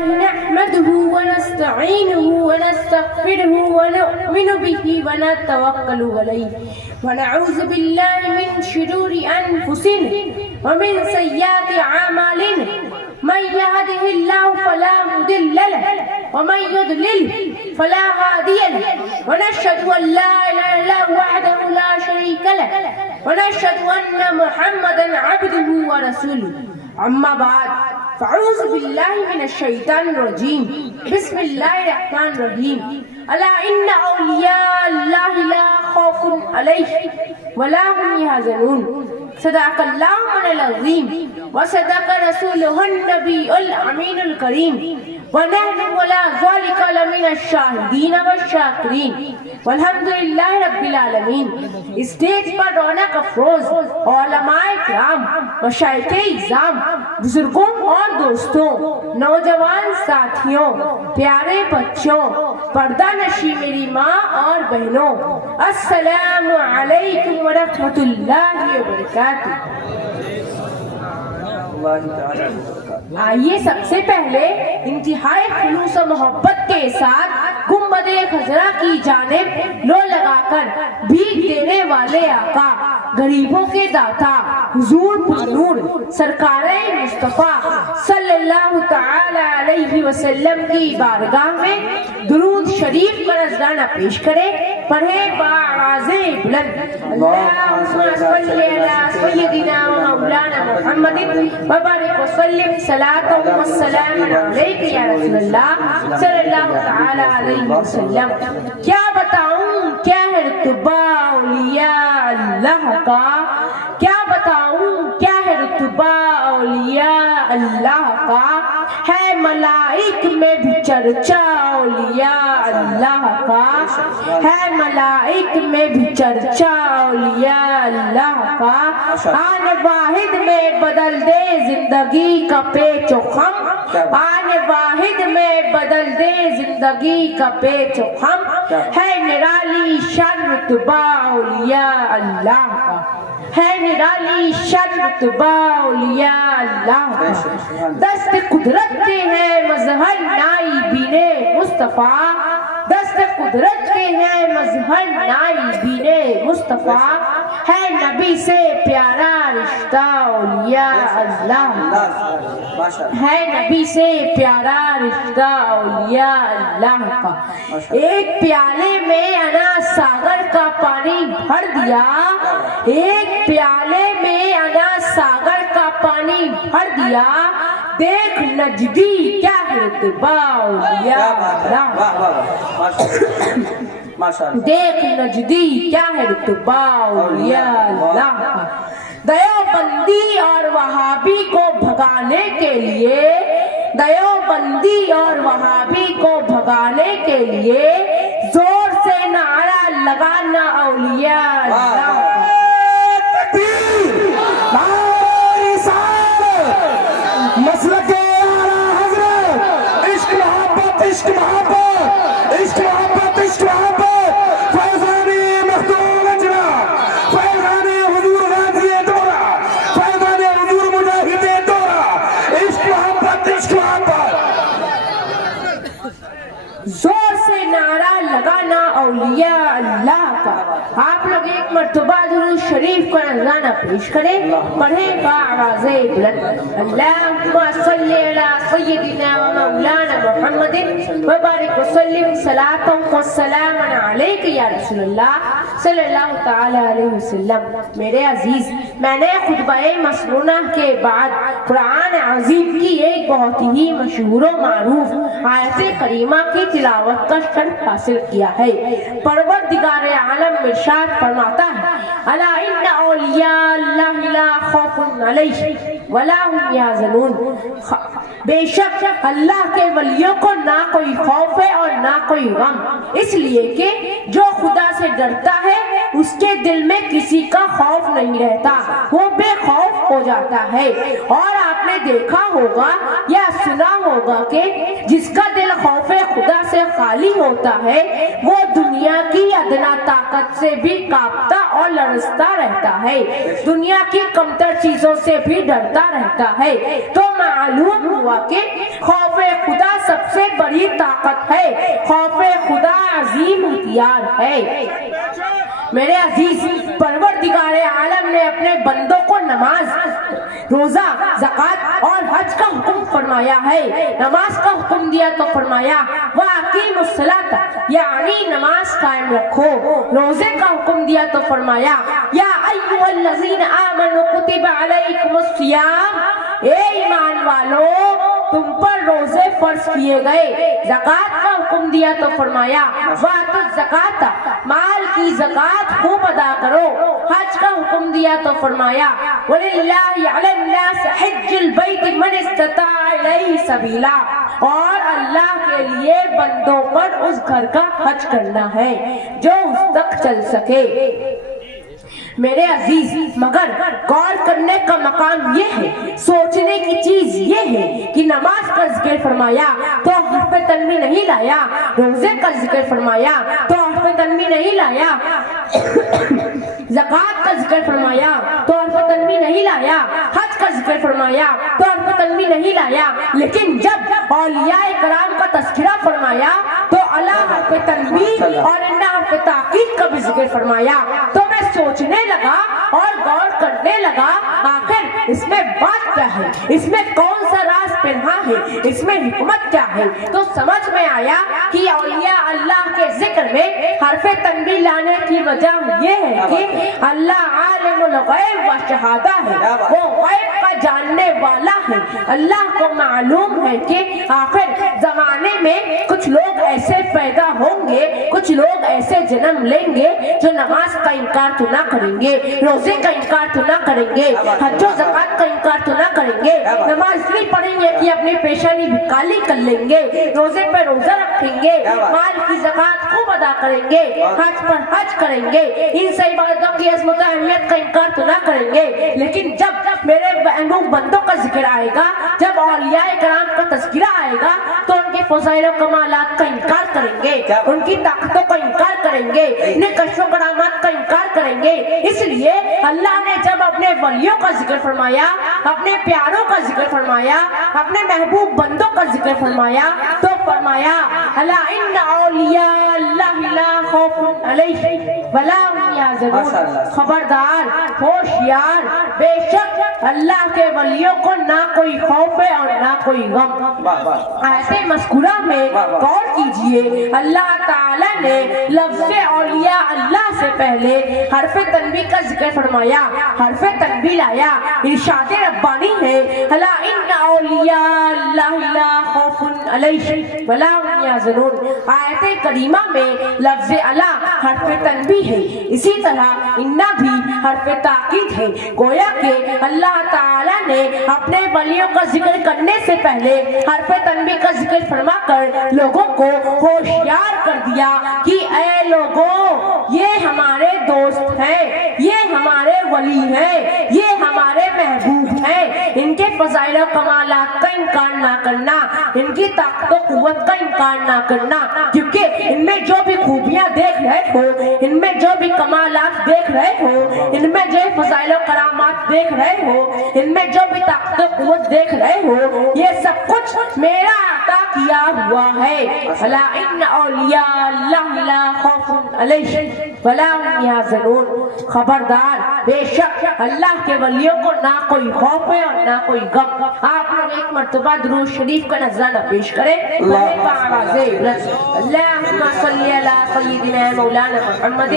نحمده ونستعينه ونستغفره ونؤمن به ونتوكل عليه ونعوذ بالله من شرور أنفسنا ومن سيئات أعمالنا من يهده الله فلا مضل له ومن يضلل فلا هادي له ونشهد أن لا إله إلا الله وحده لا شريك له ونشهد أن محمدا عبده ورسوله أما بعد فأعوذ بالله من الشيطان الرجيم بسم الله الرحمن الرحيم ألا إن أولياء الله لا خوف عليهم ولا هم يحزنون صدق الله العظيم وصدق رسوله النبي الأمين الكريم ونحن ولا ذلك لمن الشاهدين والشاكرين والحمد لله رب العالمین۔ اسٹیج پر رونق افروز علماء کرام، مشائخ اعظام، بزرگوں اور دوستوں، نوجوان ساتھیوں، پیارے بچوں، پردہ نشی میری ماں اور بہنوں، السلام علیکم ورحمۃ اللہ وبرکاتہ۔ آئیے سب سے پہلے انتہائی خلوص و محبت کے ساتھ گنبد خضرا کی جانب لو لگا کر بھیک دینے والے آقا، غریبوں کے داتا، حضور پرنور سرکار مصطفیٰ صلی اللہ تعالی علیہ وسلم کی بارگاہ میں درود شریف کا نذرانہ پیش کرے۔ پڑھے بآواز بلند اللہم صلی علی سیدنا و مولانا محمد وبارک وسلم صلاۃ و سلام علیک یا رسول اللہ صلی اللہ تعالی علیہ وسلم۔ کیا بتاؤں کیا ہے رتبہ اولیاء اللہ کا، کیا بتاؤں کیا ہے رتبہ اولیاء اللہ کا، ہے ملائک میں بھی چرچا اولیاء اللہ کا، ہے ملائک میں بھی چرچا اولیاء اللہ کا۔ آن واحد میں بدل دے زندگی کا پیچ و خم، آن واحد میں بدل دے زندگی کا پیچ و خم، ہے نرالی شان رتبہ اولیاء اللہ کا، ہے نرالی شان رتبہ اولیاء اللہ کا۔ دست قدرت کے ہیں مظہر نائبین مصطفیٰ، دست قدرت کے ہیں مظہر نائبین مصطفیٰ، ہے نبی سے پیارا رشتہ اولیاء اللہ کا، ہے نبی سے پیارا رشتہ اولیاء اللہ کا۔ ایک پیالے میں انا ساگر کا پانی بھر دیا، ایک پیالے میں انا ساگر کا پانی بھر دیا، دیکھ نجدی کیا ہے رتبہ اولیاء اللہ کا، دیکھ نجدی کیا ہے رتبہ اولیاء اللہ کا۔ دیوبندی اور وہابی کو بھگانے کے لیے، دیوبندی اور وہابی کو بھگانے کے لیے زور سے نعرہ لگانا اولیاء اللہ کا۔ مسلک اعلیٰ حضرت، عشق محبت عشق محبت عشق محبت عشق محبت، فیضانی مخدوم اجرا، فیضانی حضور غازی دورہ، فیضانی حضور مجاہد دورہ، عشق محبت عشق محبت۔ زور سے نعرہ لگانا اولیاء اللہ کا۔ آپ لوگ ایک مرتبہ درود شریف کا نذرانہ پیش کریں، پڑھیں بآواز بلند اللہم صلی علی سیدنا و مولانا محمد وبارک وسلم صلاۃ و سلام علیک یا رسول اللہ صلی اللہ تعالی علیہ وسلم۔ میرے عزیز، میں نے خطبہ مسنونہ کے بعد قرآن عظیم کی ایک بہت ہی مشہور و معروف آیت کریمہ کی تلاوت کا شرف حاصل کیا ہے۔ پروردگار عالم ارشاد فرماتا ہے الا ان اولیاء اللہ لا خوف علیہم ولا هم یحزنون، بے شک اللہ کے ولیوں کو نہ کوئی خوف ہے اور نہ کوئی غم، اس لیے کہ جو خدا سے ڈرتا ہے اس کے دل میں کسی کا خوف نہیں رہتا، وہ بے خوف ہو جاتا ہے۔ اور آپ نے دیکھا ہوگا یا سنا ہوگا کہ جس کا دل خوف خدا سے خالی ہوتا ہے وہ دنیا کی ادنا طاقت سے بھی کانپتا اور لرزتا رہتا ہے، دنیا کی کمتر چیزوں سے بھی ڈرتا رہتا ہے۔ تو معلوم ہوا کہ خوف خدا بڑی طاقت ہے، خوف خدا عظیم ہتھیار ہے۔ میرے عزیز، پروردگار عالم نے اپنے بندوں کو نماز، روزہ، زکوٰۃ اور حج کا حکم فرمایا ہے۔ نماز کا حکم دیا تو فرمایا وَأَقِیمُوا الصَّلَاةَ، یعنی نماز قائم رکھو۔ روزے کا حکم دیا تو فرمایا یا ایھا الذین آمنوا کتب علیکم الصیام، اے ایمان والو تم پر روزے فرض کیے گئے۔ زکوٰۃ کا حکم دیا تو فرمایا وَآتُوا الزَّکَاةَ، مال کی زکوٰۃ خوب ادا کرو۔ حج کا حکم دیا تو فرمایا وَلِلَّهِ عَلَى النَّاسِ حِجُّ الْبَيْتِ مَنِ اسْتَطَاعَ إِلَيْهِ سَبِيلًا، اور اللہ کے لیے بندوں پر اس گھر کا حج کرنا ہے جو اس تک چل سکے۔ میرے عزیز، مگر غور کرنے کا مقام یہ ہے، سوچنے کی چیز یہ ہے کہ نماز کا ذکر فرمایا تو حرف تنوین نہیں لایا، روزے کا ذکر فرمایا تو حرف تنوین نہیں لایا، زکوٰۃ کا ذکر فرمایا تو حرف تنوین نہیں لایا، حج کا ذکر فرمایا تو حرف تنوین نہیں لایا، لیکن جب اولیاء کرام کا تذکرہ فرمایا تو الا حرف تنوین اور انا حرف تاکید کا بھی ذکر فرمایا۔ تو میں سوچنے لگا اور غور کرنے لگا آخر اس میں بات کیا ہے، اس میں کون سا راز پنہا ہے، اس میں حکمت کیا ہے۔ تو سمجھ میں آیا کہ اولیاء اللہ کے ذکر میں حرف تنوین لانے کی وجہ یہ ہے کہ اللہ عالم الغیب و شہادہ ہے، وہ غیب کا جاننے والا ہے۔ اللہ کو معلوم ہے کہ آخر زمانے میں کچھ لوگ ایسے پیدا ہوں گے، کچھ لوگ ایسے جنم لیں گے جو نماز کا انکار تو نہ کریں گے، روزے کا انکار تو نہ کریں گے، حج و زکوٰۃ کا انکار تو نہ کریں گے، نماز نہیں پڑھیں گے کہ اپنی پیشانی بھی کالی کر لیں گے، روزے پہ روزہ رکھیں گے، مال کی زکوٰۃ خوب ادا کریں گے، حج پر حج کریں گے، ان سے عبادتوں کی عظمت و اہمیت کا انکار تو نہ کریں گے۔ لیکن جب میرے محبوب بندوں کا ذکر آئے گا، جب اولیاء کرام کا تذکرہ آئے گا تو ان کے فضائل و کمالات کا انکار کریں گے، ان کی طاقتوں کا انکار کریں گے، انہیں کشف و کرامات کا انکار کریں گے۔ اس لیے اللہ نے جب اپنے ولیوں کا ذکر فرمایا، اپنے پیاروں کا ذکر فرمایا، اپنے محبوب بندوں کا ذکر فرمایا تو فرمایا الا ان اولیاء اللہ لا خوف علیہم ولا هم یحزنون، خبردار، ہوشیار، بے شک اللہ کے ولیوں کو نہ کوئی خوف ہے اور نہ کوئی غم۔ آیت مذکورہ میں غور کیجئے، اللہ تعالی نے لفظ اولیاء اللہ سے پہلے حرف تنوین کا ذکر فرمایا، حرف تنوین لایا، ارشاد ربانی ہے الا ان اولیاء اللہ لا خوف علیہم ولا هم یحزنون۔ آیت کریمہ میں لفظ الا حرف تنوین ہے، اسی طرح انا بھی حرف تاکید ہے، گویا کہ اللہ تعالی نے اپنے ولیوں کا ذکر کرنے سے پہلے حرف تنوین کا ذکر فرما کر لوگوں کو ہوشیار کر دیا کہ اے لوگوں، یہ ہمارے دوست ہیں، یہ ہمارے ولی ہیں، یہ ہمارے محبوب ہیں، ان کے فضائل و کمالات کا انکار نہ کرنا، ان کی طاقت و قوت کا انکار نہ کرنا، کیونکہ ان میں جو بھی خوبیاں دیکھ رہے ہو، ان میں جو بھی کمالات دیکھ رہے ہو، ان میں جو فضائل و کرامات دیکھ رہے ہو، ان میں جو بھی طاقت و قوت دیکھ رہے ہو، یہ سب کچھ میرا عطا کیا ہوا ہے۔ الا ان اولیاء اللہ لا خوف علیہم ولا هم یحزنون، خبردار، بے شک اللہ کے ولیوں کو نہ کوئی خوف ہے اور نہ کوئی غم۔ آپ لوگ ایک مرتبہ درود شریف کا نذرانہ پیش کریں، اللہم صلی علی سیدنا مولانا محمد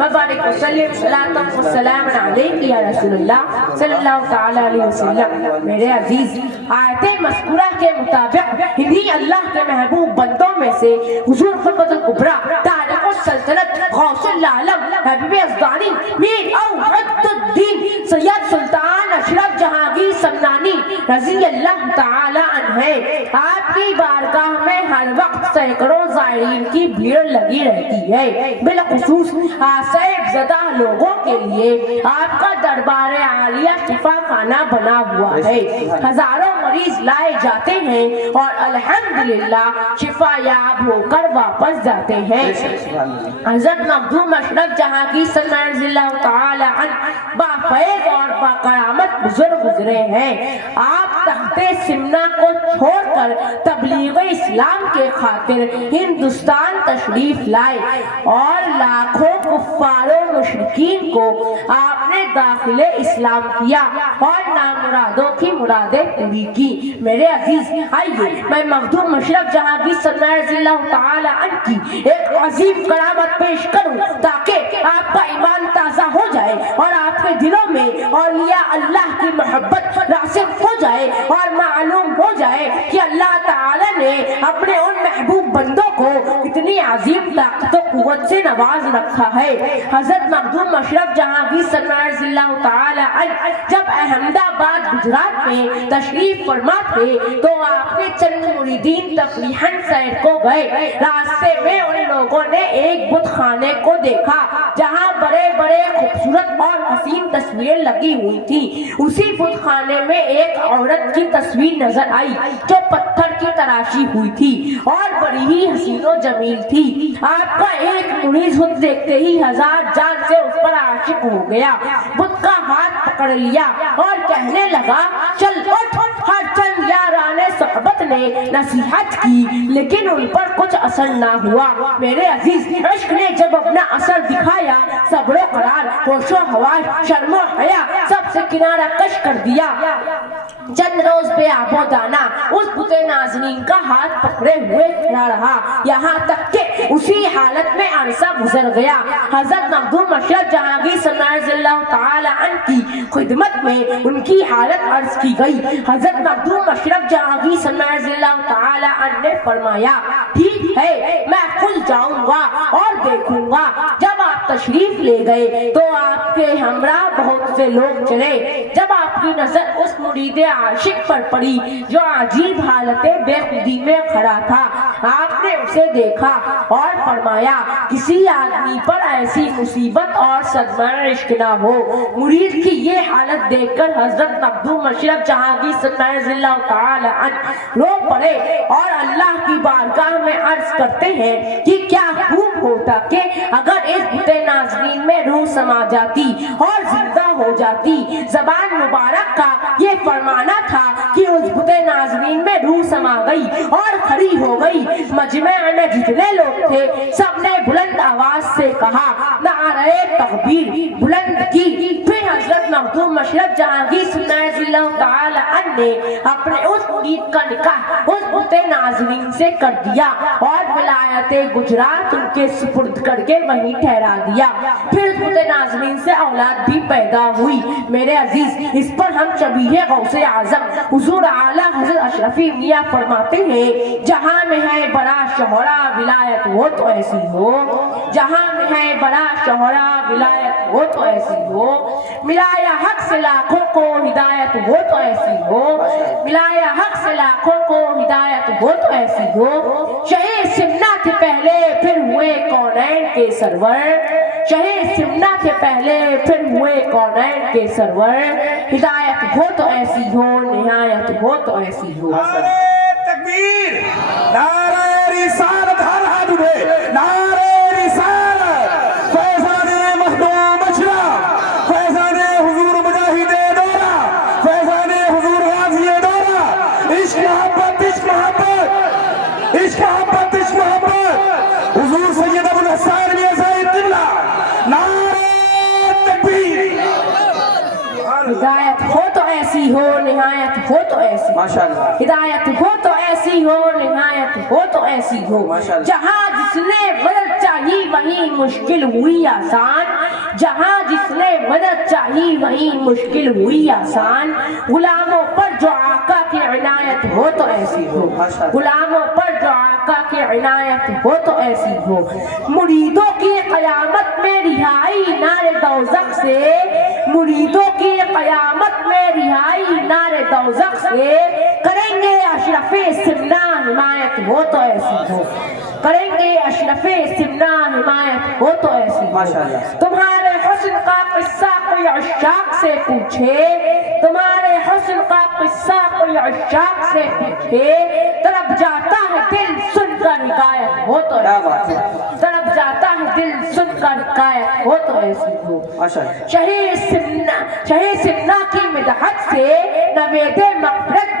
وبارک وسلم صلاۃ و سلام علیک یا رسول اللہ صلی اللہ تعالی علیہ وسلم۔ میرے عزیز، آیت مذکورہ کے مطابق انہی اللہ کے محبوب بندوں میں سے حضور قطب الکبریٰ تارک السلطنت غوث العالم حبیب ازدانی میر اوحد الدین سید سلطان اشرف جہانگیر سمنانی رضی اللہ تعالی عنہ ہیں۔ آپ کی بارگاہ میں ہر وقت سینکڑوں زائرین کی بھیڑ لگی رہتی ہے، بالخصوص آسیب زدہ لوگوں کے لیے آپ کا دربار عالیہ شفا خانہ بنا ہوا ہے۔ ہزاروں مریض لائے جاتے ہیں اور الحمدللہ شفا یاب ہو کر واپس جاتے ہیں۔ حضرت مخدوم اشرف جہانگیر سلطان رضی اللہ تعالی عنہ بافیض اور باقیامت بزرگ گزرے ہیں۔ آپ تخت سمنا کو چھوڑ کر تبلیغ اسلام اسلام کے خاطر ہندوستان تشریف لائے اور لاکھوں کفار و مشرکین کو آپ نے داخل اسلام کیا اور نامرادوں کی مرادیں پوری کی۔ میرے عزیز آئیے میں مخدوم مشرف جہانگیر سرمایہ رضی اللہ تعالی عنہ کی ایک عظیم کرامت پیش کروں تاکہ آپ کا ایمان تازہ ہو جائے اور آپ کے دلوں میں اولیاء اللہ کی محبت راسخ ہو جائے اور معلوم ہو جائے کہ اللہ تعالی نے اپنے ان محبوب بندوں کو کتنی عظیم طاقت و قوت سے نواز رکھا ہے۔ حضرت مخدوم مشرف جہانگیر سرمایہ رضی اللہ تعالی عنہ جب احمد آباد گجرات میں تشریف فرما تھے تو آپ کے چند مریدین تفریحاً سیر کو گئے۔ راستے میں ان لوگوں نے ایک بت خانے کو دیکھا جہاں بڑے بڑے خوبصورت اور حسین تصویریں لگی ہوئی تھی۔ اسی بت خانے میں ایک عورت کی تصویر نظر آئی جو پتھر کی تراشی ہوئی تھی اور بڑی ہی حسین و جمیل تھی۔ آپ کا ایک مرید خود دیکھتے ہی ہزار جان سے اس پر عاشق ہو گیا، بت کا ہاتھ پکڑ لیا اور کہنے لگا چل اٹھ۔ ہر چند یاران صحبت نے نصیحت کی لیکن ان پر کچھ اثر نہ ہوا۔ میرے عزیز عشق نے جب اپنا اثر دکھایا صبر و قرار، ہوش و حواس، شرم و حیا سب سے کنارہ کش کر دیا۔ چند روز بے آب و دانہ اس بت نازنین کا ہاتھ پکڑے ہوئے کھڑا رہا یہاں تک کہ اسی حالت میں عرصہ گزر گیا۔ حضرت مخدوم مشرف جہانگیر سرمایہ رضی اللہ تعالی عنہ کی خدمت میں ان کی حالت عرض کی گئی۔ حضرت مخدوم مشرف جہانگیر سرمایہ رضی اللہ تعالی عنہ نے فرمایا ٹھیک ہے میں خود جاؤں گا اور دیکھوں گا۔ جب آپ تشریف لے گئے تو آپ کے ہمراہ بہت سے لوگ چلے۔ جب آپ کی نظر اس مرید عاشق پر پڑی جو عجیب حالت بے خودی میں کھڑا تھا، آپ نے اسے دیکھا اور فرمایا کسی آدمی پر ایسی مصیبت اور صدمہ عشق نہ ہو۔ مرید کی یہ حالت دیکھ کر حضرت مخدوم مشرف جہانگیر سرمایہ رضی اللہ تعالی عنہ رو پڑے اور اللہ کی بارگاہ میں عرض کرتے ہیں کہ کیا خوب ہوتا کہ اگر اس بت نازنین میں روح سما جاتی اور زندہ ہو جاتی۔ زبان مبارک کا یہ فرمانا تھا کہ اس بت نازنین میں روح سما گئی اور کھڑی ہو گئی۔ مجمع میں جتنے لوگ تھے سب نے بلند آواز سے کہا نعرہ تکبیر بلند کی۔ پھر حضرت مخدوم مشرف جہانگیر سرمایہ رضی اللہ تعالی عنہ نے اپنے اس مرید کا نکاح اس بت نازنین سے کر دیا اور ولایت گجرات ان کے سپرد کر کے وہیں ٹھہرا دیا۔ پھر اس بت نازنین سے اولاد بھی پیدا ہوئی۔ میرے عزیز اس پر ہم شبیہ غوث اعظم حضور اعلیٰ حضرت اشرفی میاں فرماتے ہیں جہاں میں ہے بڑا شہرا ولایت وہ تو ایسی ہو، جہاں میں ہے بڑا شہرا ولایت وہ تو ایسی ہو، ملایا حق سے لاکھوں کو ہدایت وہ تو ایسی ہو، ملایا حق سے لاکھوں کو ہدایت وہ تو ایسی ہو۔ شہید سمنا تھے پہلے پھر ہوئے کونین کے سرور، شہید سمنا تھے پہلے پھر ہوئے کونین کے سرور، ہدایت ہو تو ایسی ہو نہایت ہو تو ایسی ہو۔ تکبیر، نعرہ رسالت، ہر ہاتھ اٹھے، نعرہ رسالت، فیضان مخدوم مشرف، فیضان حضور مجاہد دورہ، فیضان حضور غازی دورہ، عشق محبت عشق محبت عشق محبت عشق محبت، حضور سید ابو الحسن میاں سید قبلہ، نعرہ تکبیر۔ ہدایت ہو تو ایسی ہو نہایت ہو تو ایسی، ماشاءاللہ، ہدایت ہو تو ایسی ہو نہایت ہو تو ایسی ہو۔ جہاں جس نے مدد چاہی وہیں مشکل ہوئی آسان، جہاں جس نے مدد چاہی وہیں مشکل ہوئی آسان، غلاموں پر جو آقا کی عنایت ہو تو ایسی ہو، غلاموں پر جو آقا کی عنایت ہو تو ایسی ہو۔ مریدوں کی قیامت میں رہائی نار دوزخ سے، مریدوں کی قیامت میں رہائی نار دوزخ سے، کریں گے اشرف سمنا حمایت ہو تو ایسی ہو، کریں گے اشرف سمنا حمایت ہو تو ایسی ہو۔ تمہارے حسن کا قصہ کوئی عشاق سے پوچھے، تمہارے حسن کا قصہ کوئی عشاق سے پوچھے، تڑپ جاتا ہے دل سن کر حکایت ہو تو ایسی ہو، تڑپ جاتا ہے دل سن کر حکایت ہو تو ایسی ہو۔ شہید سمنا کی مدحت سے نوید مغفرت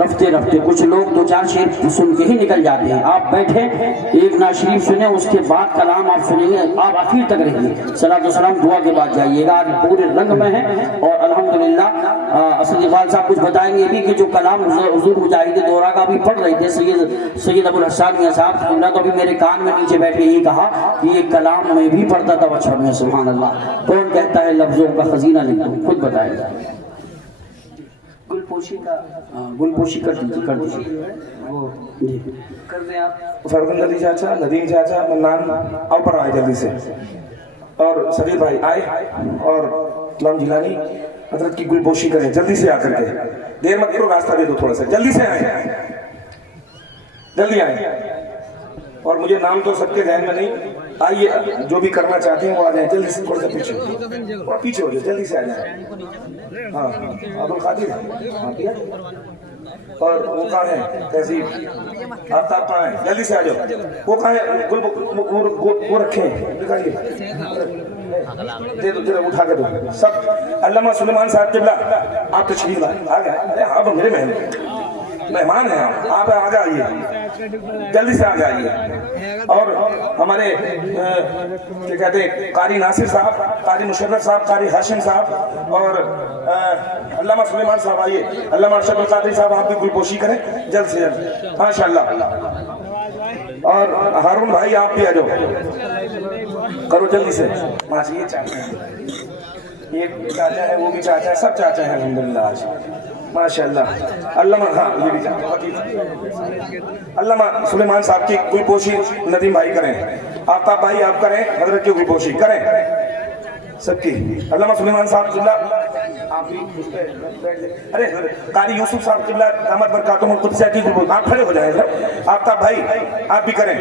رفتے رفتے کچھ لوگ دو چار شعر سن کے ہی نکل جاتے ہیں. آپ بیٹھے ایک نعت شریف سنیں, اس کے بعد کلام آپ سنیں گے, آپ آخر تک رہیے, صلاۃ و سلام دعا کے بعد جائیے گا. آج پورے رنگ میں ہے اور الحمدللہ اسد اقبال صاحب کچھ بتائیں گے بھی کہ جو کلام حضور مجاہد دورہ کا بھی پڑھ رہے تھے سید ابو الحسان میاں صاحب, تو ابھی میرے کان میں نیچے بیٹھے یہی کہا کہ یہ کلام میں بھی پڑھتا تھا بچپن میں. سبحان اللہ, کون کہتا ہے لفظوں کا خزینہ نہیں, تم خود بتائے گا. گل پوشی کا گل پوشی کر دیجیے وہ جی. کر دیں آپ. فرزند علی چاچا, ندیم چاچا, منان اوپر آئے جلدی سے, اور سجید بھائی آئے, اور غلام جیلانی حضرت کی گل پوشی کریں جلدی سے آ کر کے. دیر مت کرو, راستہ دے دو تھوڑا سا, جلدی سے آئیں, جلدی آئیں. اور مجھے نام تو سب کے ذہن میں نہیں, آئیے جو بھی کرنا چاہتے ہیں وہ آ جائیں جلدی سے. تھوڑا سا پیچھے اور پیچھے ہو جائے, جلدی سے آ جائیں. ہاں عبد القادر, ہاں کیا, اور وہ کہاں ہے تہذیب, آفتاب کہاں ہے, جلدی سے آ جاؤ. وہ کہاں ہے, وہ رکھے ہیں, نکالیے, دے دو, ذرا اٹھا کے دو سب. علامہ سلیمان صاحب قبلہ آپ تشریف لائیں, آ گئے. ارے آپ میرے مہمان ہیں, آپ آگے آئیے, جلدی سے آگے آئیے. اور ہمارے کیا کہتے ہیں قاری ناصر صاحب, قاری مشرف صاحب, قاری ہاشم صاحب, اور علامہ سلیمان صاحب آئیے. علامہ ارشد القادری صاحب آپ بھی گل پوشی کریں جلد سے جلد ماشاءاللہ. اور ہارون بھائی آپ بھی آ جاؤ, کرو جلدی سے. ماشاء یہ چاچا ہے, یہ چاچا ہے, وہ بھی چاچا ہے, سب چاچا ہیں الحمدللہ آج ماشاءاللہ. علامہ, ہاں یہ بھی چاچا, علامہ سلیمان صاحب کی گل پوشی ندیم بھائی کریں, آفتاب بھائی آپ کریں, حضرت کی گل پوشی کریں سب کی. علامہ سلیمان صاحب قبلہ آپ بھی اس پہ بیٹھ جائیں. ارے قاری یوسف صاحب قبلہ دامت برکاتہم القدسیہ کی گل پوشی, آپ کھڑے ہو جائیں سر. آفتاب بھائی آپ بھی کریں,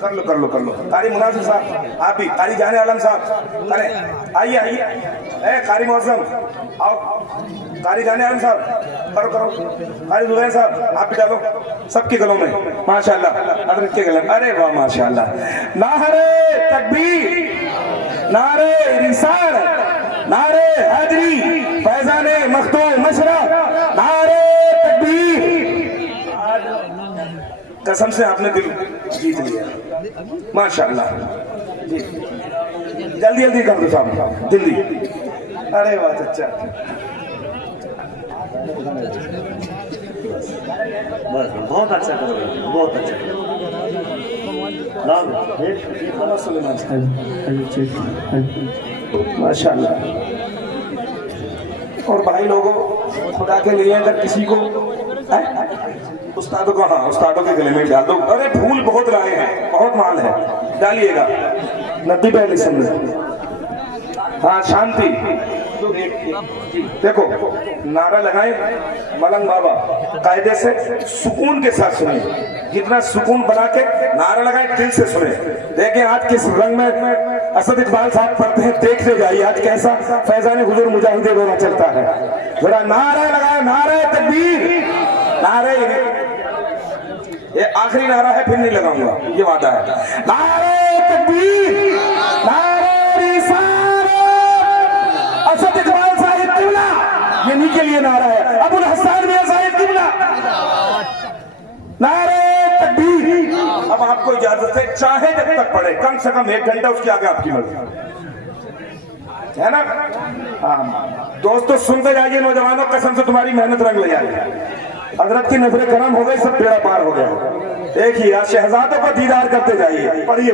کر لو کر لو کر لو. قاری مناظر صاحب آپ بھی, قاری جان عالم صاحب کریں, آئیے آئیے. اے قاری معظم آؤ, قاری جان عالم صاحب کرو کرو. قاری زبیر صاحب آپ بھی ڈالو سب کے گلوں میں ماشاءاللہ, حضرت کے گلے میں. ارے واہ ماشاءاللہ. نعرہ تکبیر, نعرہ رسالت, نعرہ حیدری, فیضان مختوم مشرق, نعرہ تکبیر. قسم سے آپ نے دل جیت لیا ماشاءاللہ. جی جلدی جلدی کر دو صاحب, جلدی. ارے واہ اچھا, بہت اچھا کر رہے ہیں, بہت اچھا. ماشاءاللہ. اور بھائی لوگوں, خدا کے لیے اگر کسی کو استادوں کو, ہاں استادوں کے گلے میں ڈال دو. ارے پھول بہت لائے ہیں, بہت مال ہے, ڈالیے گا. ندی پہلے سمجھ, ہاں شانتی. دیکھو نعرہ لگائیں ملنگ بابا, قاعدے سے سکون کے ساتھ سنیں, جتنا سکون بنا کے نعرہ لگائیں, دل سے سنیں. دیکھیں آج کس رنگ میں اسد اقبال صاحب پڑھتے ہیں, دیکھتے جائیے آج کیسا فیضان حضور مجاہد دورہ چلتا ہے. ذرا نعرہ لگائیں, نعرہ تکبیر, نعرہ, یہ آخری نعرہ ہے پھر نہیں لگاؤں گا, یہ وعدہ ہے. نعرہ تکبیر, نعرہ رسالت, اسد اقبال صاحب قبلہ, یہ نہیں کے لیے نعرہ ہے. ابو الحسان میاں صاحب قبلہ, نعرہ تکبیر. اب آپ کو اجازت ہے, چاہے جب تک پڑھے, کم سے کم 1 گھنٹہ, اس کے آگے آپ کی مرضی ہے نا. دوستو سنتے جائیے نوجوانوں, قسم سے تمہاری محنت رنگ لے جائے. حضرت کی نظر کرم ہو گئی, سب بیڑا پار ہو گیا. ایک ہی شہزادوں کا دیدار کرتے جائیے, پڑھیے.